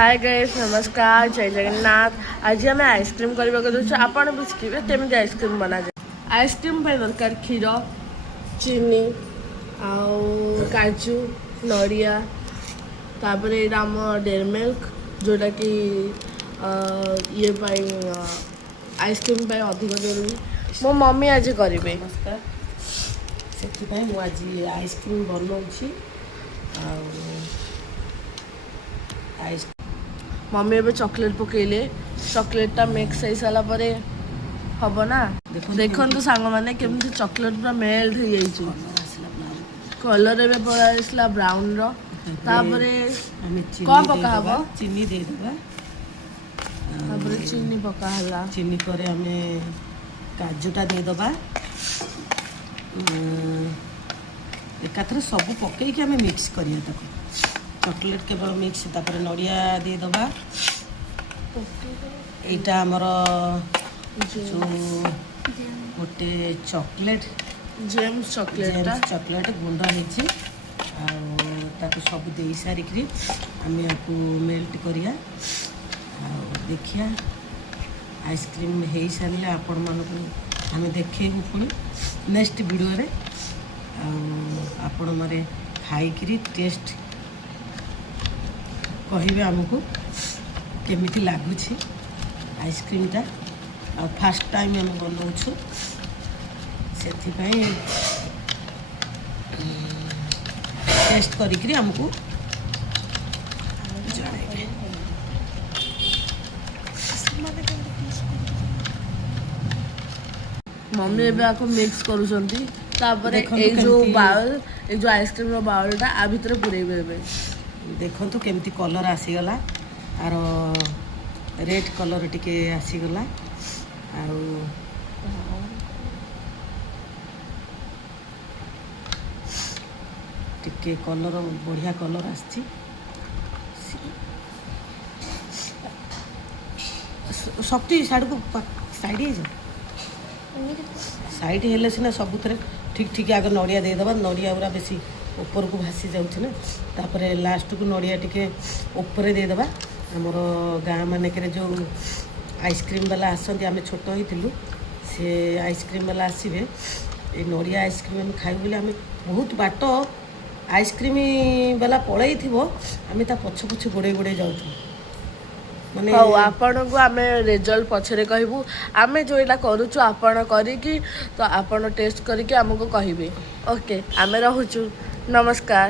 Hi guys नमस्कार जय जगन्नाथ। आज आम आइसक्रीम करने को आपण भी शिखे केमी आइसक्रीम बना जाए। आइसक्रीम दरकार क्षीर चीनी काजू नड़िया तापर आम डेयरी मिल्क जोटा कि ये आइसक्रीम अधिक जरूरी। मो मम्मी आज करेंगे नमस्कार से आज आइसक्रीम बनाऊँगी मम्मी एबे चॉकलेट पकेले चॉकलेटा मिक्स हो सारा पर हम ना देखो सांग मैंने केमती चॉकलेट पूरा मेल्ट हो जाइए कलर एबे पड़ा ब्राउन रो कौन पका हम चीनी दे देबा चीनी पका हला चीनी करे हमें काजूटा दे देबा एकाथरे सब पकई के हमें मिक्स करिया तक चॉकलेट के मिक्स तापर नड़िया दे दबा एटा हमर जो गोटे चॉकलेट जेम्स चॉकलेट गुंड होइछि ताको सब दे सारी करी हमें आपको मेल्ट करिया देखिया आइसक्रीम हो सारे आपण मानक हमें देखेबू पुणी नेक्स्ट वीडियो रे आपण मारे खाई टेस्ट कहे आमको केमिति लगुच आइसक्रीमटा फर्स्ट टाइम आम बनाऊँ से टेस्ट करी आमको मम्मी एबे आको मिक्स करूछंती तापर ए जो बाउल ए जो आइसक्रीम रो बाउलटा आ भितर पुरेबे एबे देखो केमती कलर आसीगला आर रेड कलर टिके आसीगला टिके कलर बढ़िया कलर आसी शक्ति साइड को साइड साइड हेले सीना सबुथ ठीक ठीक आगे नड़िया देदेबा नड़िया पूरा बेसी ऊपर को भासी जाऊँ ना तापर लास्ट को नड़िया टिके ऊपर देदेबा आमर गाँ मानक जो आइसक्रीम वाला आसती आम छोट होइथिलु से आइसक्रीम वाला आसबे ये नड़िया आइसक्रीम आम खाइबु बोले आम बहुत बाट आइसक्रीम वाला पड़े आम ता पछ पछ गोड़े गोड़े जाऊँ माने आपण को आम रिजल्ट पछरे कहबू आम जोटा करूचु आपण करिकी तो आपण टेस्ट करके आमको कहिबे। ओके आम रहूचु नमस्कार।